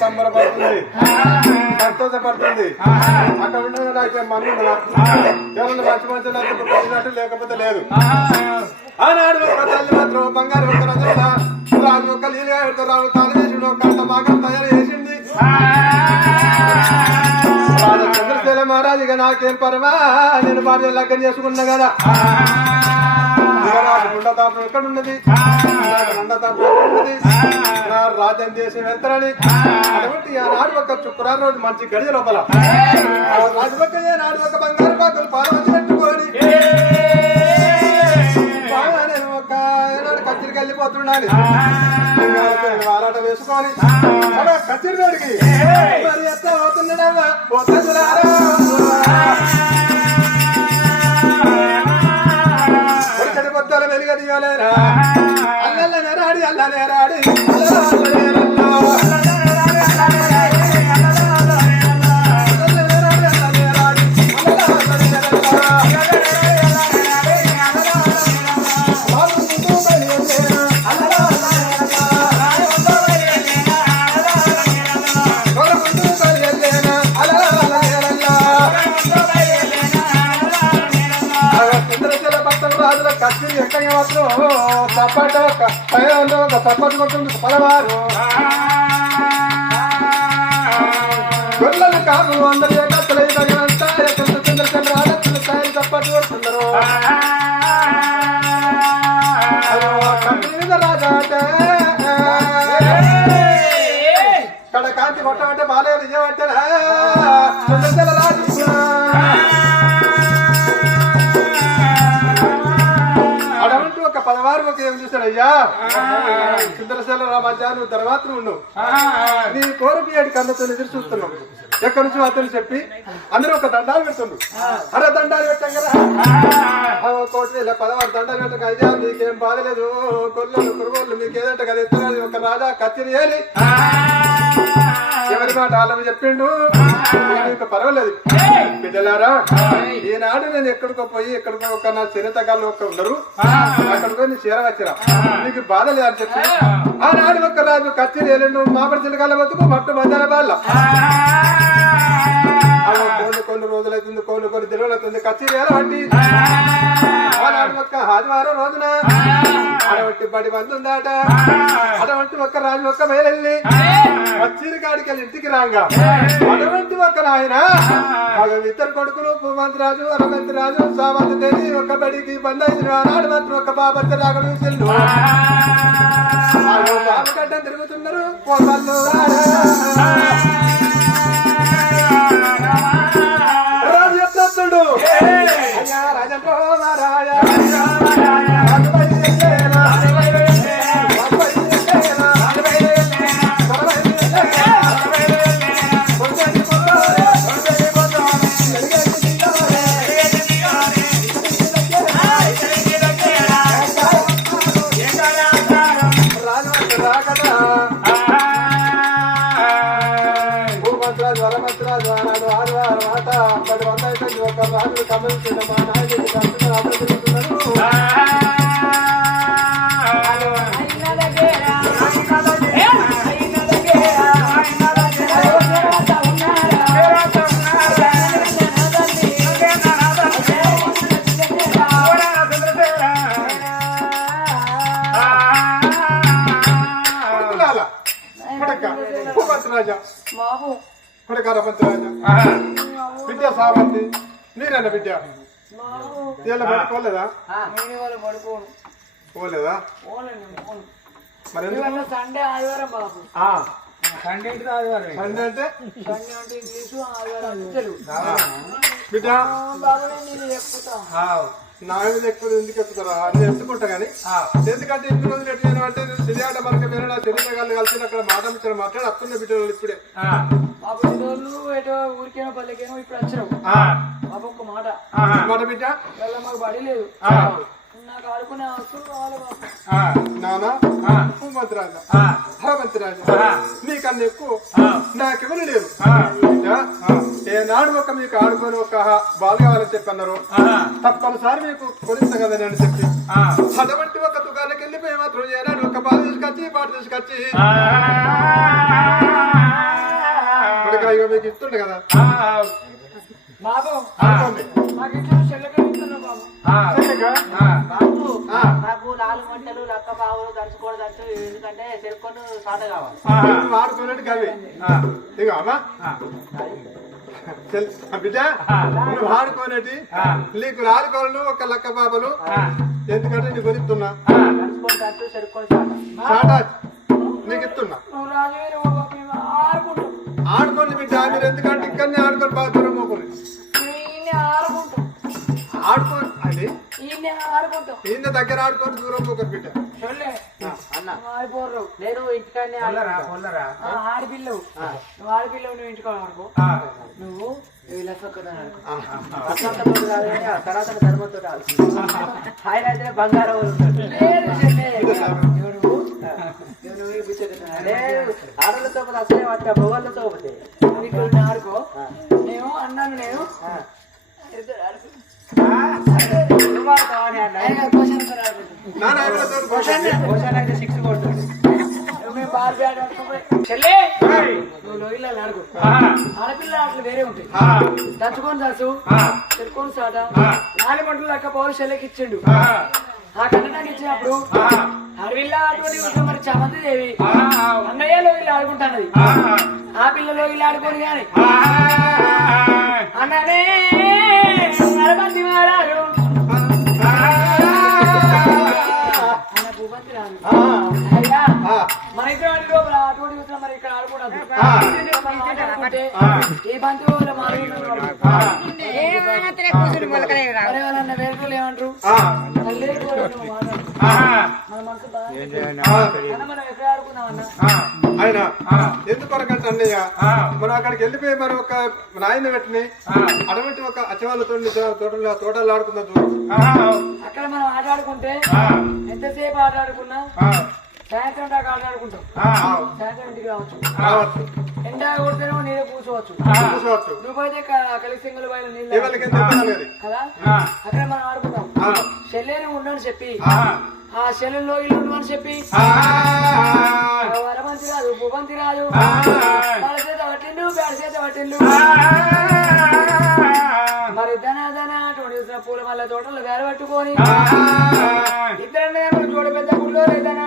సంబరపడుతుంది సంతోషపడుతుంది అక్కడ ఉండగా నాకు మన్ను ఎవరన్నా మంచి మంచి నచ్చినట్టు లేకపోతే లేదు ఆనాడు ఒక తల్లి మాత్రం బంగారు రాజు ఒక లీలగా రావు తాను చేసిండు ఒక బాగా తయారు చేసింది చంద్రశేల మహారాజుగా నాకేం పరమా నేను భార్య లగ్గం చేసుకున్నా కదా గుండతాపం ఎక్కడున్నది నండతాపం ఎక్కడున్నది నా రాజ్యం దేశం ఎంతరని కాబట్టి ఆనాడు ఒక శుక్రవారం రోజు మంచి గడియ లోపల రాజుపక్క నాడు ఒక బంగారు పాత్రలు పాలవచ్చి పెట్టుకొని నేను ఒక ఏనాడు కచ్చిరికి వెళ్ళిపోతున్నాను వాలాట వేసుకొని కచ్చిరి అడిగి మరి ఎట్లా అవుతున్నాడమ్మా పొద్దుల వెలుగ దిగలేరా అల్లనే రాడి అల్లనే రాడి కచ్చి ఎక్కడికి మాత్రం చప్పట చప్పటి కొట్టుంది పదవారు గొర్రెలు కాదు అందరి కత్తలు తగినంత చంద్రచంద్ర ఆలోచన స్థాయి చప్పటి కొడుతున్నారు మీద రాజా అంటే ఇక్కడ కాంతి కొట్టమంటే బాలేదు ఇవ్వమంటే చంద్రచంద్ర రాజు పదవారు ఒక ఏం చూశాడు అయ్యా సుందరశేల రామజా నువ్వు తర్వాత ఉన్నావు నీ కోరిక ఏడు కన్నతో ఎదురు చూస్తున్నావు ఎక్కడి నుంచి అతను చెప్పి అందరూ ఒక దండాలు పెడుతుండ్రు అరే దండాలు పెట్టాం కదా కోటి 16 దండాలు పెట్టక అయ్యా మీకేం బాధలేదు కొల్లు కురుగోళ్ళు మీకు ఏదంటే కదా ఎత్తున్నారు ఒక రాజా కత్తిరి ఏలి ఎవరి మాట వాళ్ళని చెప్పిండు మీకు పర్వాలేదు బిడ్డలారా ఈనాడు నేను ఎక్కడికో పోయి ఎక్కడికో ఒక నా చిన్నతగాళ్ళు ఒక ఉన్నారు అక్కడికో నీ చేరవచ్చిరా నీకు బాధ లేదని చెప్పి ఆనాడు ఒక రాజు కత్తిరి ఏలిండు మాపడి చిలకాల బతుకు మట్టు బజార బాళ్ళ కొన్ని రోజులైతుంది కొన్ని దినలు అవుతుంది కచ్చేరి ఎలాంటి ఆనాడు ఒక్క ఆదివారం రోజున అటువంటి బడి బంధు ఉందాట అటువంటి ఒక్క రాజు ఒక్క బయలుల్లి కచ్చేరి కాడికి వెళ్ళి ఇంటికి రాగా అటువంటి ఒక్క నాయన ఇద్దరు కొడుకులు భూమంతి రాజు అరవంతి రాజు సావంతి దేవి ఒక్క బడికి బంద్ అయింది ఆనాడు మాత్రం ఒక్క బాబర్తి రాగడు చెల్లు బాబు గడ్డ తిరుగుతున్నారు పోతాళ్ళు అయ్యా రాజంతో రాజా ఒక రాజులు కమలించిన మా నాయకుడు తిరుగుతున్నారు రాజా కొడకార పంచ రాజా విద్యా సావంతి నీరన్న బిడ్డ పడుకోలేదా పోలేదా మరి సండే ఆదివారం బాబు సండే ఆదివారం సండే అంటే ఇంగ్లీషు ఆదివారం తెలుగు బిడ్డ నా మీద ఎక్కువ ఎందుకు ఎత్తుతారా నేను ఎత్తుకుంటా కానీ ఎందుకంటే ఇంటి రోజులు ఎట్లా అంటే సిరియాట మనకి వేరే నా శరీరాలు కలిసి అక్కడ మాట్లాడించారు మాట్లాడి అత్తున్న బిడ్డలు ఇప్పుడే ఊరికేనో పల్లెకేనో ఇప్పుడు వచ్చావు ఒక్క మాట మాట బిడ్డ మాకు బడి లేదు నాకు ఆడుకునే వస్తువులు కావాలి బాబు. నానా మంత్రాజా మంత్రాజా నీకన్నా ఎక్కువ నాకెవరు లేరు. ఏనాడు ఒక మీకు ఆడుకొని ఒక బాల్ కావాలని చెప్పి అన్నారు. తప్పనిసరి మీకు కొనిస్తా కదని అని చెప్పి అటువంటి ఒక దుకాణానికి వెళ్ళిపోయి మాత్రం ఏనాడు ఒక బాల్ తీసుకొచ్చి పాట తీసుకొచ్చి ఇక మీకు ఇస్తుండే కదా బాబు. అనుకోండి. నాకు ఇచ్చిన చెల్లెకి ఇస్తున్నా బాబు. బాబు నాకు 4 గంటలు లక్క బావులు దంచుకోవడం ఎందుకంటే చెరుకొని సాట కావాలి. ఆడుకున్నట్టు కవి ఇక అమ్మా బిడ్డ నువ్వు ఆడుకోనేటి నీకు రాడుకోవాలను ఒక లక్క బాబలు ఎందుకంటే నీకు కొనిస్తున్నా దంచుకొని దంచు చెరుకొని సాట నీకు ఇస్తున్నా. నువ్వు రాజు బాబు మేము ఆడుకుంటాం. ఆడుకోండి బిడ్డ మీరు ఎందుకంటే ఇక్కడనే ఆడుకొని బాగా దూరం పోకుండా ఈయన ఆడుకుంటాం. ఆడుకోండి అది ఈయన ఆడుకుంటాం. ఈయన దగ్గర ఆడుకొని దూరం పోకండి బిడ్డ. చెల్లె అన్న ఆడిపోర్రు. నేను ఇంటికాడనే ఆడపిల్లవు నువ్వు ఆడపిల్లవు నువ్వు ఇంటికి ఆడుకో. నువ్వు తర్వాత ధర్మంతో ఆయన అయితే బంగారం లేదు ఆడలతో అసలే పట్ట మొగళ్ళతో పోతే ఆడుకో. నేను అన్నాను నేను అయితే 6 కొడుతుంది. చెల్లె నువ్వు లోగిళ్ళని ఆడుకో. ఆడపిల్ల ఆటలు వేరే ఉంటాయి. దంచుకొని దాసు చెరుకొని సాట 4 గంటలు లెక్క పౌరు చెల్లెకి ఇచ్చిండు. ఆ కన్నడానికి ఇచ్చినప్పుడు అడవిల్లా అటువంటి మరి చమంతి దేవి అన్నయ్య లోగిళ్ళు ఆడుకుంటానది. ఆ పిల్ల లోగిళ్ళు ఆడుకోని గాని అన్ననే నరబంది వాడారు అన్న భూపతి రాను. అయ్యా మన ఇద్దరు లోపల అటువంటి చూసినా మరి ఇక్కడ ఆడుకోవడం ఏ బంతి ఎవరన్నా వేరుకోలు ఏమంటారు మన మనసు మనం ఎక్కడ ఆడుకున్నాం అన్న. ఆయన ఎందుకొరకంటే అన్నయ్య మనం అక్కడికి వెళ్ళిపోయి మరి ఒక నాయన పెట్టినాయి అటువంటి ఒక అచ్చవాళ్ళతో తోటలు ఆడుకుందాం చూడు. అక్కడ మనం ఆట ఆడుకుంటే ఎంతసేపు ఆట ఆడుకున్నా సాయంత్రం దాకా ఆట ఆడుకుంటాం. సాయంత్రం ఇంటికి రావచ్చు. ఎండ కొడితేనేమో నీళ్ళు కూర్చోవచ్చు. నువ్వైతే కలిసింగుల బయలు నీళ్ళు కదా అక్కడ మనం ఆడుకుంటాం. చెల్లెని ఉండని చెప్పి ఆ చెల్లెల్లో ఇల్లు అని చెప్పి వరమంతి రాదు భూపంతి రాదు వాళ్ళ చేత పట్టిండు పేడ చేత పట్టిండు. మరి ధన అటువంటి పూల మల్ల తోటలు వేర పట్టుకొని ఇద్దరు చూడ పెద్ద గుళ్ళో ధన